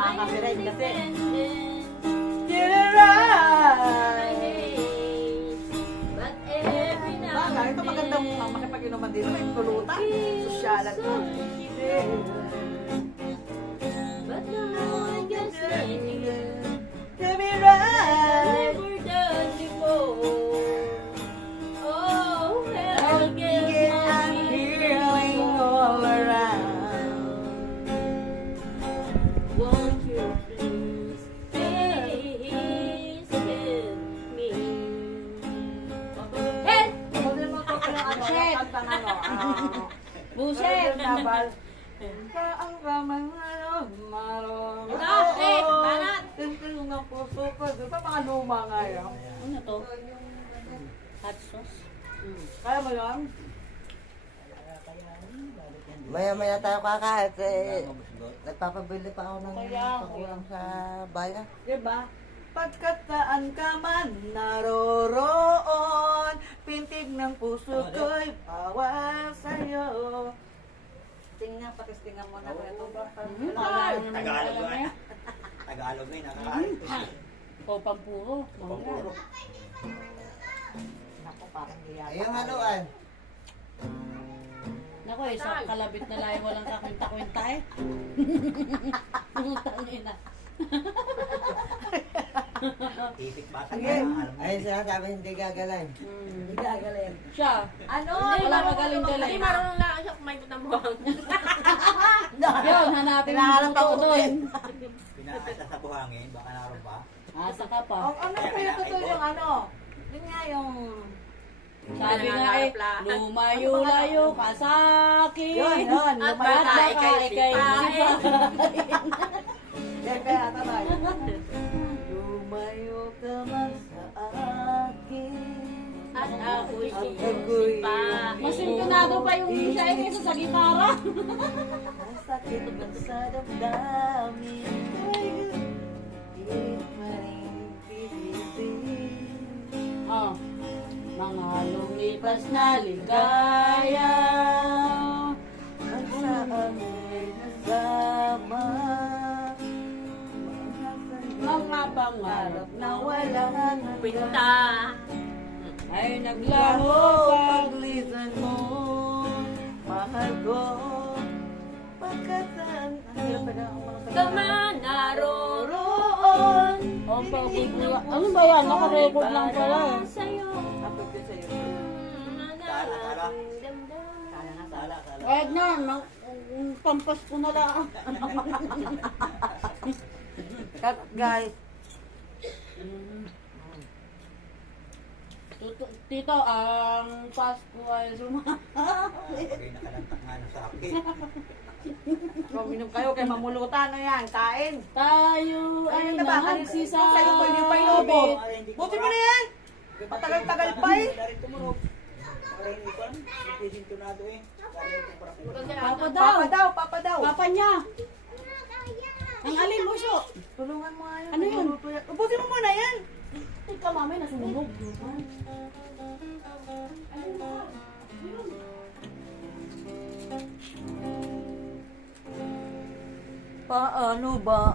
makaka-copyright kasi. Get it right. Baka, ito magandang makipag-inuman din. May pulutan. Sosyalan ko. But now I just need you. Get me right. Never done before. Oh, I'll give I'm my feeling all around. Won't you please help me? Hey! Sabi mo ito pa ng ano, Shit. kantang ano. Buset! Ang kamang marong. Bakit? Banat! Tintin ng puso ko. Di ba mga luma nga yan? Ano to? Hot sauce? Kaya mo yun? Maya-maya tayo kakain. Nagpapabili pa ako ng pakulang sa bayan. Diba? Pagkat saan ka man naroroon, pintig ng puso ko'y bawal sa'yo. Tingnan, patistingan mo na. Ito ba? Tagalog na. Tagalog na yun. Nakakain. O pampuro. Pampuro. Naku, parang liyan. Ayun haluan. Naku, sa kalabit na layo walang kakwenta-kwenta eh. Putang ina. Isip bata Sige. na. Ayun sinasabi hindi gagalan. Hindi gagaling. Siya. Ano? Wala magaling-galing. Hindi marunong lang siya kumain ng buhang. Yun, hanapin mo Hinahanap yung ako totoo doon. Pinaasa sa buhangin. Baka naroon pa. Asa ka pa. Ano kaya totoo yung ano? Yun nga yung... Sabi nga eh, lumayo-layo ka sa akin. Yun. At Lumayo baka ka. ikay ikay Yan kaya tabay. Lumayo ka man sa akin. At ako'y Ako'y pa. Mas impunado pa yung siya eh kaysa sa gitara. masakit man sa damdamin. Di pa rin pilitin. Oh. Mga lumipas na ligaya. Ang sa amin nasama. Mga pangarap Na walang Kwenta. ay Laho naglaho pag paglisan mo. Mahal ko. Pagkatan. Ang hirap pa ang mga Kaman naroroon. Oh, pagbubuya. Ano ba yan? Naka-record lang pala eh. Sa'yo. Upload din sa'yo. Sala. Kaya nga Sala. Sala. Kahit na, pampas ko na lang. guys. Tito, ang Pasko ay Pagay nakalantak nga na sa akin. Kuminom kayo kay mamulutan na yan. Kain. tayo ay Ayun na ba? nagsisabit. Sa'yo po, hindi pa inubo. Buti mo na yan. Matagal-tagal pa eh. Dari tumurog. Para hindi pa. Hindi sintunado eh. Dari ito para Papa daw. Papa daw. Papa niya. Ang alin mo siya. Tulungan mo nga yun. Ano yun? Buti mo muna yan. Ikaw mamay nasunog. Paano ba